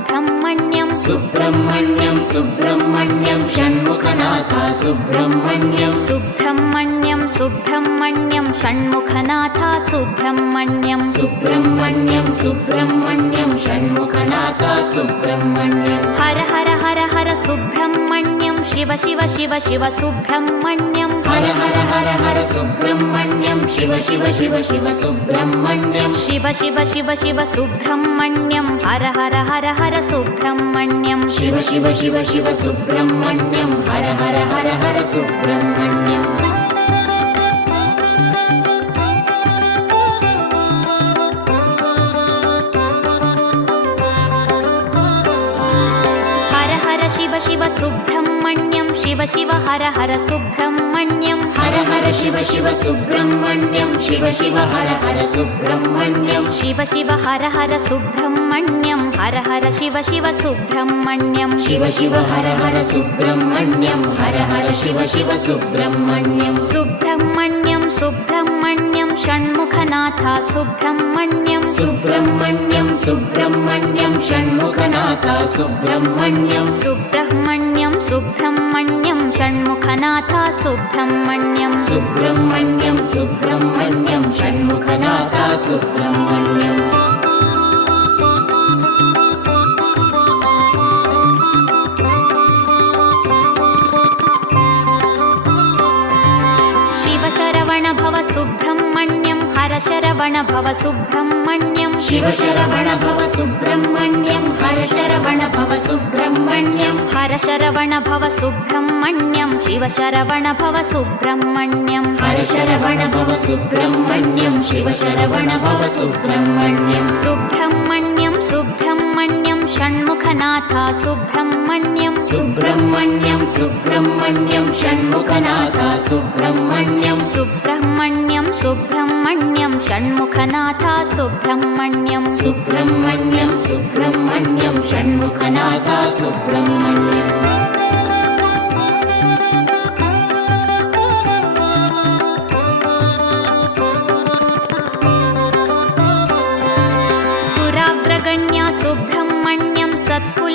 सुब्रह्मण्यं सुब्रह्मण्यं सुब्रह्मण्यं षण्मुखनाथ सुब्रह्मण्यं सुब्रह्मण्यं सुब्रह्मण्यं षण्मुखनाथ सुब्रह्मण्यं सुब्रह्मण्यं सुब्रह्मण्यं षण्मुखनाथ सुब्रह्मण्यं हर हर हर हर सुब्रह्मण्यं शिव शिव शिव शिव सुब्रह्मण्यं हर हर हर हर सुब्रह्मण्यं शिव शिव शिव शिव सुब्रह्मण्यं शिव शिव शिव शिव सुब्रह्मण्यं हर हर हर हर सुब्रह्मण्यं शिव शिव शिव शिव सुब्रह्मण्यं हर हर हर हर सुब्रह्मण्यम् हर हर शिव शिव सुब्रह्मण्यं शिव शिव हर हर सुब्रह्मण्यं हर हर शिव शिव सुब्रह्मण्यं शिव शिव हर हर सुब्रह्मण्यं शिव शिव हर हर सुब्रह्मण्यं हर हर शिव शिव सुब्रह्मण्यं शिव शिव हर हर सुब्रह्मण्यं हर हर शिव शिव सुब्रह्मण्यं सुब्रह्मण्यं सुब्रह्मण्यं षण्मुखनाथ सुब्रह्मण्यं सुब्रह्मण्यं सुब्रह्मण्यं षण्मुखनाथ सुब्रह्मण्यं सुब्रह्मण्यं सुब्रह्मण्यं षण्मुखनाथ सुब्रह्मण्यं सुब्रह्मण्यं सुब्रह्मण्यं षण्मुखनाथ सुब्रह्मण्यम् शिव शरवण भव सुब्रह्मण्यं हर शरवण भव सुब्रह्मण्यं। शिव शरवण भव सुब्रह्मण्यं हर शरवण भव सुब्रह्मण्यं हर शरवण भव सुब्रह्मण्यं शिव शरवण भव सुब्रह्मण्यं हर शरवण भव सुब्रह्मण्यं शिव षण्मुखनाथ सुब्रह्मण्यं। सुब्रह्मण्यं सुब्रह्मण्यं षण्मुखनाथ सुब्रह्मण्यं। सुब्रह्मण्यं सुब्रह्मण्यं षण्मुखनाथ सुब्रह्मण्यं। सुब्रह्मण्यं सुब्रह्मण्यं षण्मुखनाथ सुब्रह्मण्यम्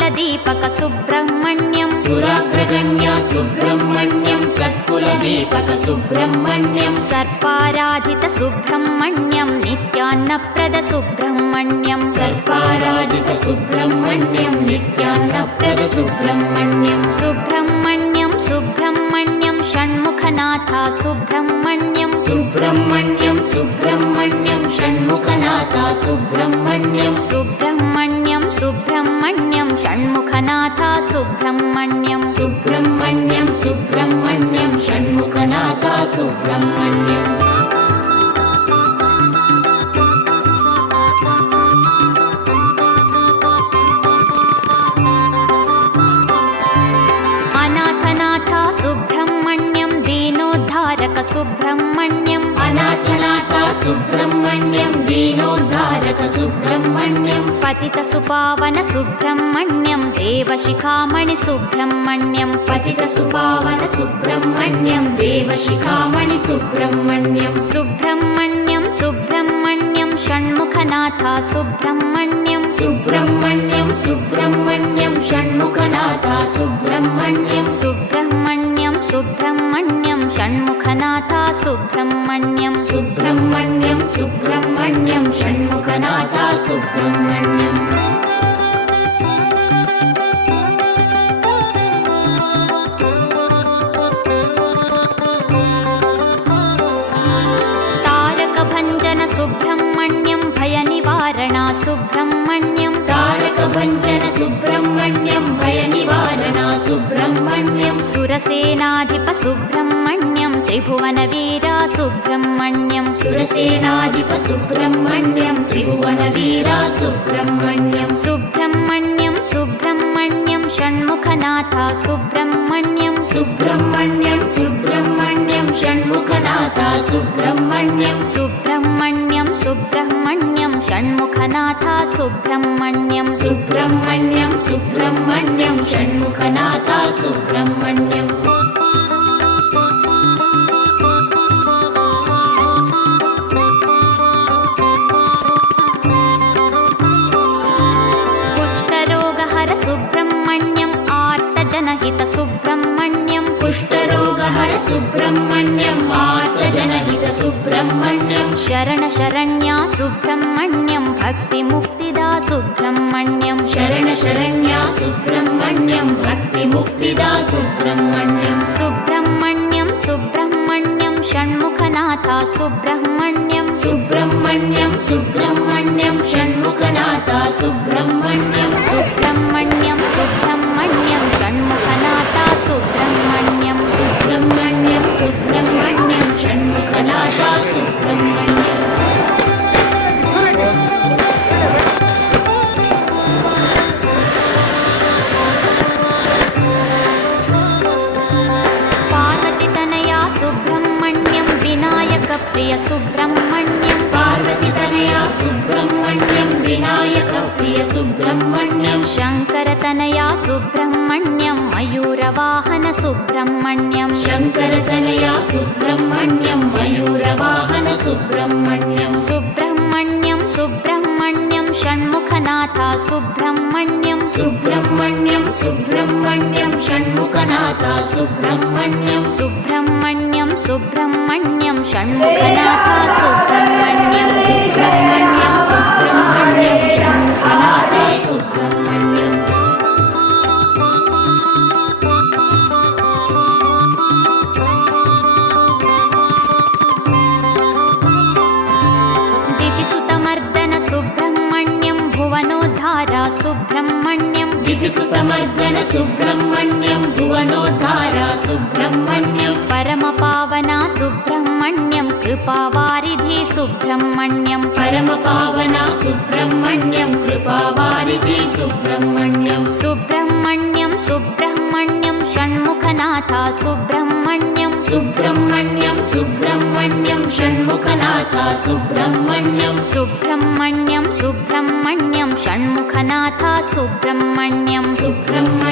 सत्कुलदीपक सुब्रह्मण्यं सुराग्रगण्या सुब्रह्मण्यं सर्पाराधित सुब्रह्मण्यं नित्यान्नप्रद सुब्रह्मण्यं सर्पाराधित सुब्रह्मण्यं नित्यान्नप्रद सुब्रह्मण्यं सुब्रह्मण्यं सुब्रह्मण्यं षण्मुखनाथ सुब्रह्मण्यं सुब्रह्मण्यं सुब्रह्मण्यं षण्मुखनाथ सुब्रह्मण्यं सुब्रह्मण्यं षण्मुखनाथ सुब्रह्मण्यं सुब्रह्मण्यं सुब्रह्मण्यं षण्मुखनाथ सुब्रह्मण्यम्। अनाथनाथ सुब्रह्मण्यं दीनोद्धारक सुब्रह्मण्यम्। अनाथनाथ सुब्रह्मण्यं दीनोद्धारक सुब्रह्मण्यं पतितसुपावन सुब्रह्मण्यं देवशिखामणि सुब्रह्मण्यं पतितसुपावन सुब्रह्मण्यं देवशिखामणि सुब्रह्मण्यं सुब्रह्मण्यं सुब्रह्मण्यं षण्मुखनाथ सुब्रह्मण्यं सुब्रह्मण्यं सुब्रह्मण्यं षण्मुखनाथ सुब्रह्मण्यं सुब्रह्मण्यं सुब्रह्मण्यं षण्मुखनाथ सुब्रह्मण्यं सुब्रह्मण्यं सुब्रह्मण्यं षण्मुखनाथ सुब्रह्मण्यम् सुब्रह्मण्यं तारकभञ्जन सुब्रह्मण्यं भयनिवारणा सुब्रह्मण्यं सुरसेनाधिप सुब्रह्मण्यं त्रिभुवनवीरा सुब्रह्मण्यं सुरसेनाधिप सुब्रह्मण्यं त्रिभुवनवीरा सुब्रह्मण्यं सुब्रह्मण्यं सुब्रह्मण्यं षण्मुखनाथ सुब्रह्मण्यं सुब्रह्मण्यं सुब्रह्मण्यं षण्मुखनाथ सुब्रह्मण्यं सुब्रह्मण्यं सुब्रह्मण्यं षण्मुखनाथ सुब्रह्मण्यं सुब्रह्मण्यं सुब्रह्मण्यं षण्मुखनाथ सुब्रह्मण्यम् कुष्ठरोगहर सुब्रह्मण्यम् आर्तजनहित सुब्रह्मण्यम् सुब्रह्मण्यं भक्तिमुक्तिदा सुब्रह्मण्यं शरण शरण्या सुब्रह्मण्यम् भक्तिमुक्तिदा सुब्रह्मण्यम् सुब्रह्मण्यं सुब्रह्मण्यं षण्मुखनाथा सुब्रह्मण्यं सुब्रह्मण्यम् सुब्रह्मण्यम् षण्मुखनाथा सुब्रह्मण्यं सुब्रह्मण्यं पार्वतीतनया सुब्रह्मण्यम् विनायकप्रिय सुब्रह्मण्यम् शङ्करतनया सुब्रह्मण्यं मयूरवाहन सुब्रह्मण्यं शङ्करतनया सुब्रह्मण्यम् मयूरवाहन सुब्रह्मण्यं सुब्रह्मण्यं षण्मुखनाथा सुब्रह्मण्यं सुब्रह्मण्यम् सुब्रह्मण्यम् षण्मुखनाथा सुब्रह्मण्यम् सुब्रह्मण्यं सुब्रह्मण्यं षण्मुखनाथा सुब्रह्मण्यं सुब्रह्मण्यम् सुब्रह्मण्यम् षण्मुखनाथा सुब्रह्मण्यम् सुब्रह्मण्यम् भुवनोद्धारा सुब्रह्मण्यम् परमपावना सुब्रह्मण्यं कृपावारिधि सुब्रह्मण्यं परमपावना सुब्रह्मण्यम् कृपावारिधि सुब्रह्मण्यम् सुब्रह्मण्यं सुब्रह्मण्यं षण्मुखनाथा सुब्रह्मण्यं सुब्रह्मण्यम् सुब्रह्मण्यम् षण्मुखनाथा सुब्रह्मण्यम् सुब्रह्मण्यं सुब्रह्मण्यं षण्मुखनाथा सुब्रह्मण्यं सुब्रह्मण्यम्